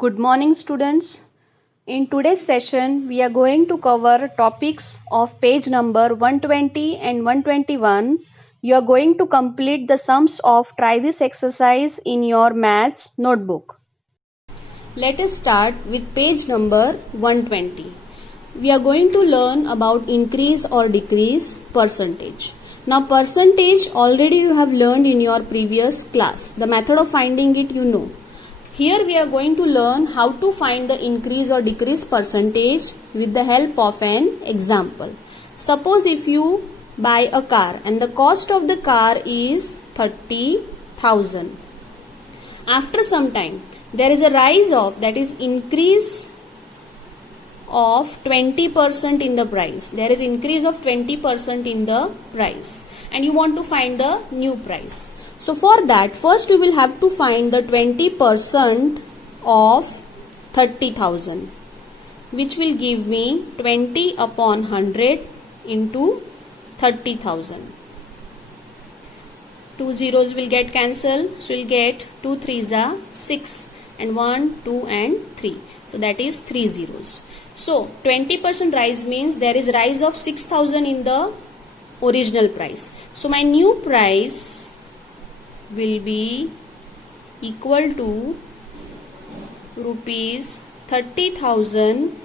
Good morning, students. In today's session, we are going to cover topics of page number 120 and 121. You are going to complete the sums of try this exercise in your maths notebook. Let us start with page number 120. We are going to learn about increase or decrease percentage. Now percentage already you have learned in your previous class. The method of finding it you know. Here we are going to learn how to find the increase or decrease percentage with the help of an example. Suppose if you buy a car and the cost of the car is 30,000. After some time there is a rise of, that is increase of 20% in the price. There is increase of 20% in the price and you want to find the new price. So for that, first we will have to find the 20% of 30,000, which will give me 20 upon 100 into 30,000. 2 zeros will get cancelled, so we will get 2 3s are 6 and 1, 2 and 3. So that is 3 zeros. So 20% rise means there is rise of 6,000 in the original price. So my new price will be equal to rupees 30,000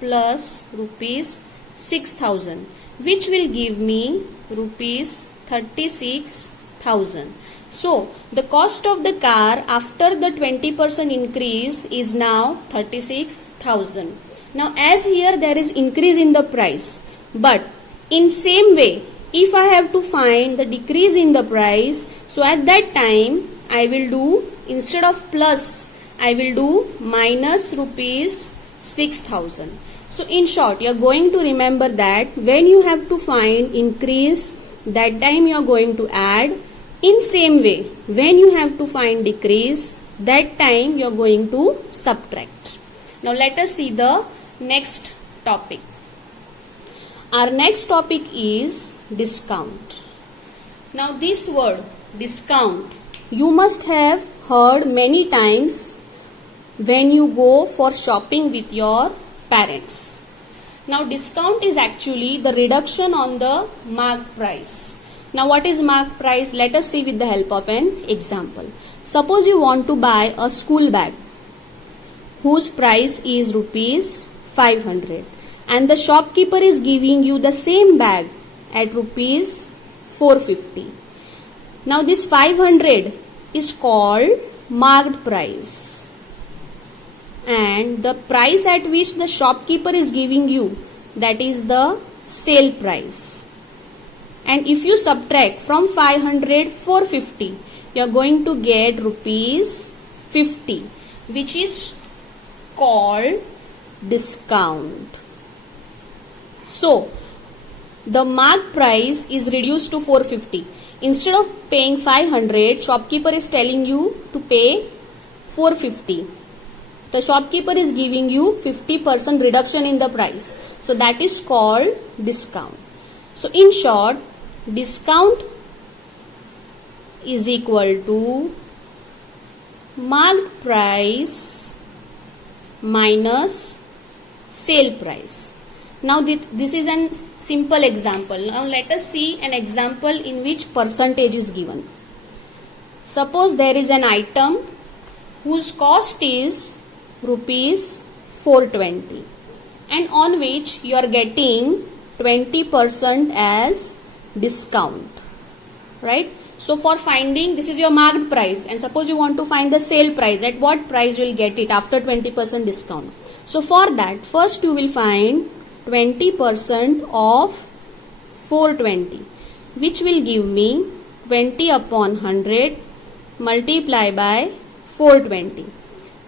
plus rupees 6,000, which will give me rupees 36,000. So the cost of the car after the 20% increase is now 36,000. Now as here there is increase in the price, but in same way if I have to find the decrease in the price, so at that time I will do, instead of plus, I will do minus rupees 6,000. So in short, you are going to remember that when you have to find increase, that time you are going to add. In same way, when you have to find decrease, that time you are going to subtract. Now let us see the next topic. Our next topic is discount. Now this word discount you must have heard many times when you go for shopping with your parents. Now discount is actually the reduction on the marked price. Now what is marked price? Let us see with the help of an example. Suppose you want to buy a school bag whose price is rupees 500 and the shopkeeper is giving you the same bag at rupees 450. Now this 500 is called marked price, and the price at which the shopkeeper is giving you, that is the sale price. And if you subtract from 500 450, you are going to get rupees 50, which is called discount. So the marked price is reduced to 450. Instead of paying 500, shopkeeper is telling you to pay 450. The shopkeeper is giving you 50% reduction in the price. So that is called discount. So in short, discount is equal to marked price minus sale price. Now this is a simple example. Now let us see an example in which percentage is given. Suppose there is an item whose cost is rupees 420 and on which you are getting 20% as discount, right? So for finding, this is your marked price, and suppose you want to find the sale price, at what price you will get it after 20% discount. So for that, first you will find 20% of 420, which will give me 20 upon 100 multiply by 420.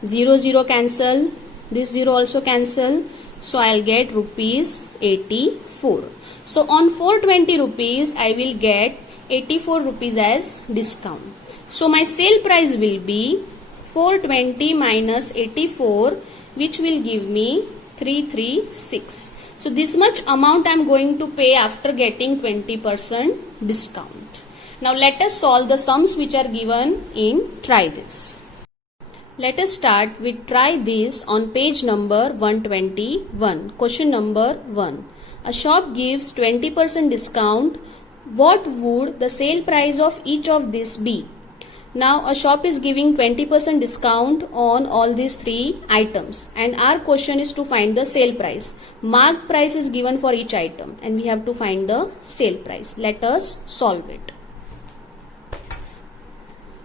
0 0 cancel, this 0 also cancel, so I'll get rupees 84. So on 420 rupees I will get 84 rupees as discount. So my sale price will be 420 minus 84, which will give me 336. So this much amount I am going to pay after getting 20% discount. Now let us solve the sums which are given in try this. Let us start with try this on page number 121. Question number 1. A shop gives 20% discount. What would the sale price of each of these be? Now a shop is giving 20% discount on all these three items, and our question is to find the sale price. Marked price is given for each item and we have to find the sale price. Let us solve it.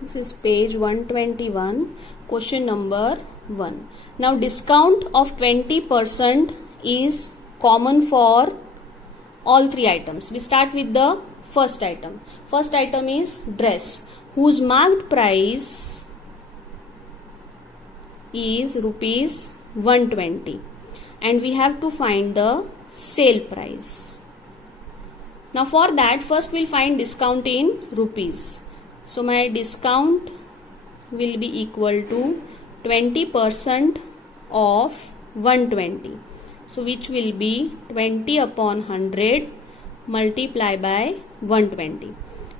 This is page 121, question number 1. Now discount of 20% is common for all three items. We start with the first item. First item is dress, whose marked price is rupees 120, and we have to find the sale price. Now for that, first we'll find discount in rupees. So my discount will be equal to 20% of 120. So which will be 20 upon 100 multiply by 120.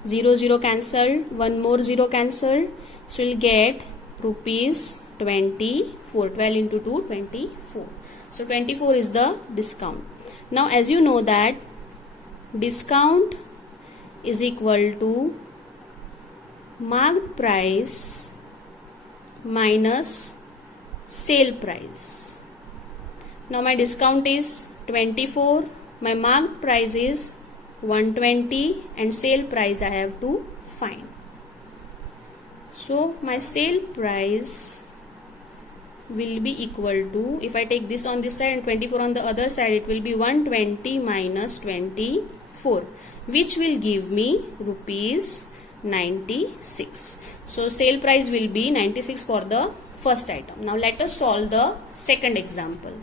0 0 cancelled, one more 0 cancelled. So we'll get rupees 24. 12 into 2, 24. So 24 is the discount. Now as you know that discount is equal to marked price minus sale price. Now my discount is 24, my marked price is 120, and sale price I have to find. So my sale price will be equal to, if I take this on this side and 24 on the other side, it will be 120 minus 24, which will give me rupees 96. So sale price will be 96 for the first item. Now let us solve the second example.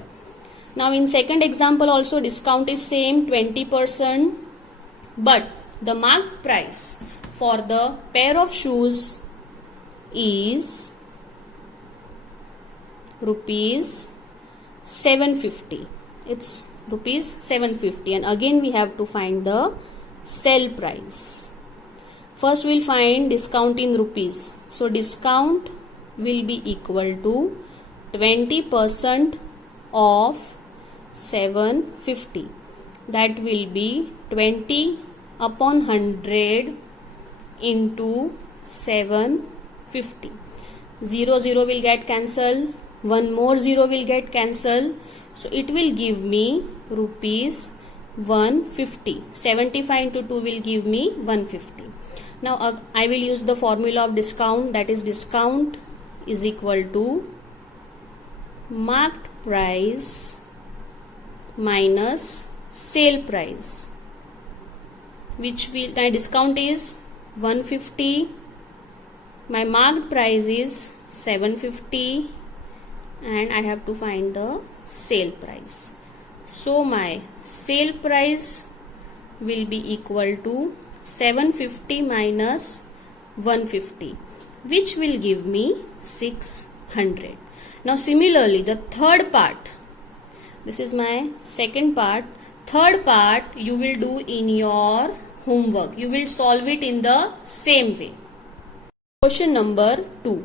Now in second example also discount is same 20%, but the marked price for the pair of shoes is rupees 750. It's rupees 750, and again we have to find the sale price. First we'll find discount in rupees. So discount will be equal to 20% of 750. That will be 20 upon 100 into 750. 0 0 will get cancelled. One more 0 will get cancelled. So it will give me rupees 150. 75 into 2 will give me 150. Now I will use the formula of discount, that is discount is equal to marked price minus sale price, which will, my discount is 150, my marked price is 750, and I have to find the sale price. So my sale price will be equal to 750 minus 150, which will give me 600. Now similarly the third part, this is my second part. Third part you will do in your homework. You will solve it in the same way. Question number 2.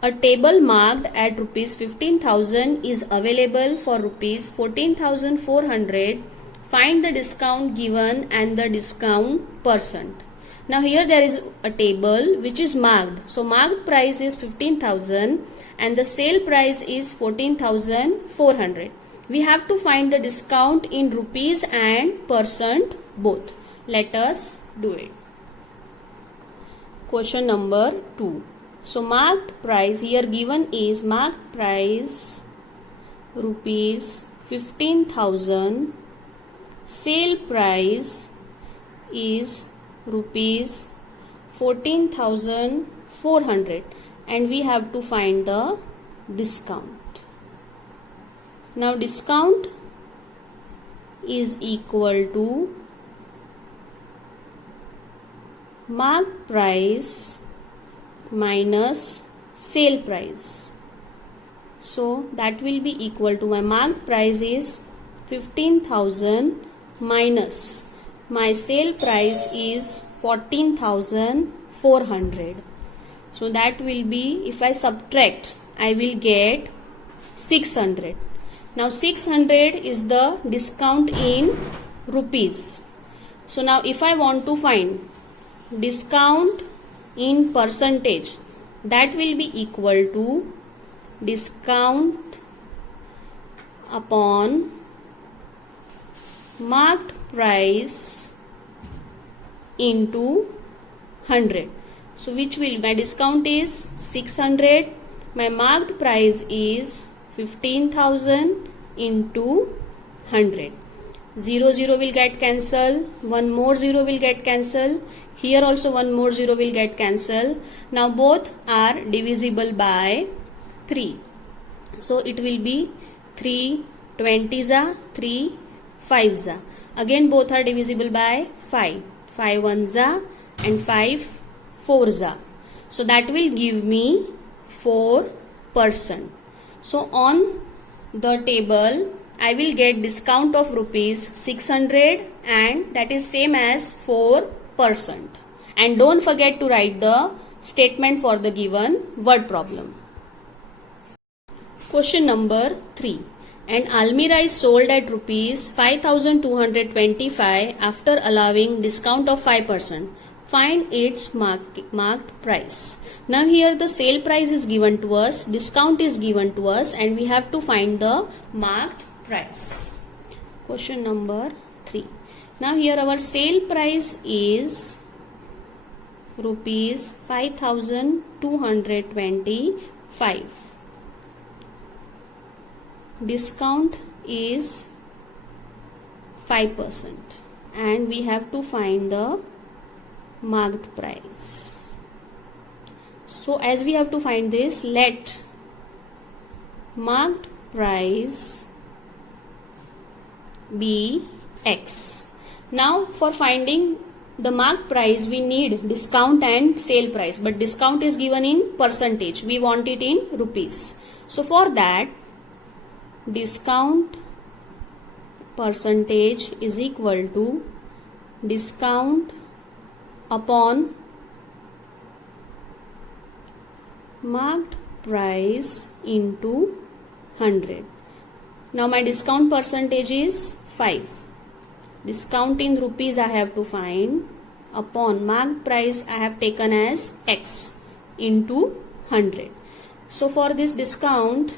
A table marked at rupees 15,000 is available for rupees 14,400. Find the discount given and the discount percent. Now here there is a table which is marked. So marked price is 15,000 and the sale price is 14,400. We have to find the discount in rupees and percent both. Let us do it. Question number 2. So marked price here given is marked price rupees 15,000. Sale price is rupees 14,400, and we have to find the discount. Now discount is equal to marked price minus sale price. So that will be equal to, my marked price is 15,000 minus my sale price is 14,400. So that will be, if I subtract I will get 600. Now 600 is the discount in rupees. So now if I want to find discount in percentage, that will be equal to discount upon marked price into 100. So which will, my discount is 600, my marked price is 15,000 into 100. 0 0 will get cancelled, one more 0 will get cancelled, here also one more 0 will get cancelled. Now both are divisible by 3. So it will be 3 20s, 3 5s. Again both are divisible by 5. 5 1s and 5 4s. So that will give me 4%. So on the table I will get discount of rupees 600 and that is same as 4%. And don't forget to write the statement for the given word problem. Question number 3. An almirah is sold at rupees 5,225 after allowing discount of 5%. Find its marked price. Now here the sale price is given to us, discount is given to us, and we have to find the marked price. Question number 3. Now here our sale price is rupees 5,225. Discount is 5% and we have to find the marked price. So as we have to find this, let marked price be X. Now for finding the marked price we need discount and sale price, but discount is given in percentage, we want it in rupees. So for that, discount percentage is equal to discount upon marked price into 100. Now my discount percentage is 5. Discount in rupees I have to find, upon marked price I have taken as X into 100. So for this discount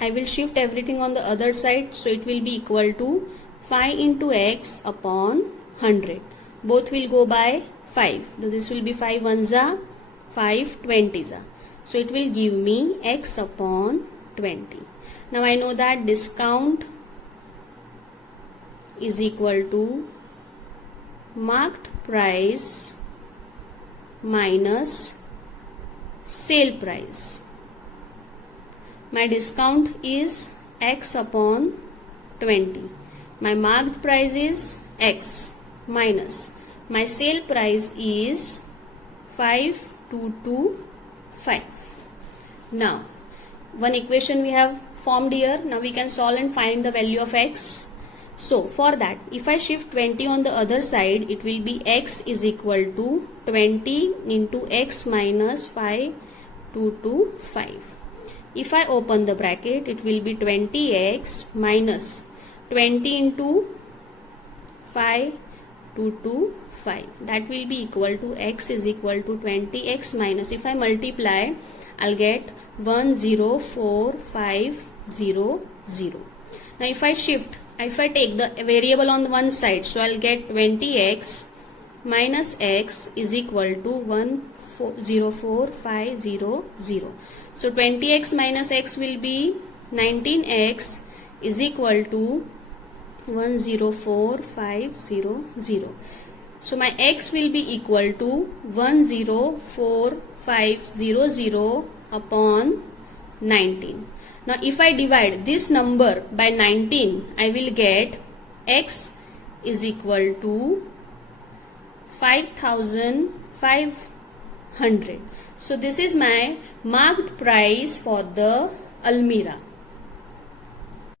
I will shift everything on the other side, so it will be equal to 5 into X upon 100. Both will go by 5. So this will be 5 1s, 5 20s. So it will give me X upon 20. Now I know that discount is equal to marked price minus sale price. My discount is X upon 20. My marked price is X minus my sale price is 5,225. Now one equation we have formed here. Now we can solve and find the value of X. So for that, if I shift 20 on the other side, it will be X is equal to 20 into X minus 5,225. If I open the bracket, it will be 20x minus 20 into 5,225. That will be equal to X is equal to 20x minus, if I multiply, I'll get 104,500. Now if I shift, if I take the variable on one side, so I'll get 20x minus x is equal to 104,500. So 20x minus x will be 19x is equal to 104,500. So my x will be equal to 104,500 upon 19. Now if I divide this number by 19, I will get x is equal to 5,500. So this is my marked price for the almirah.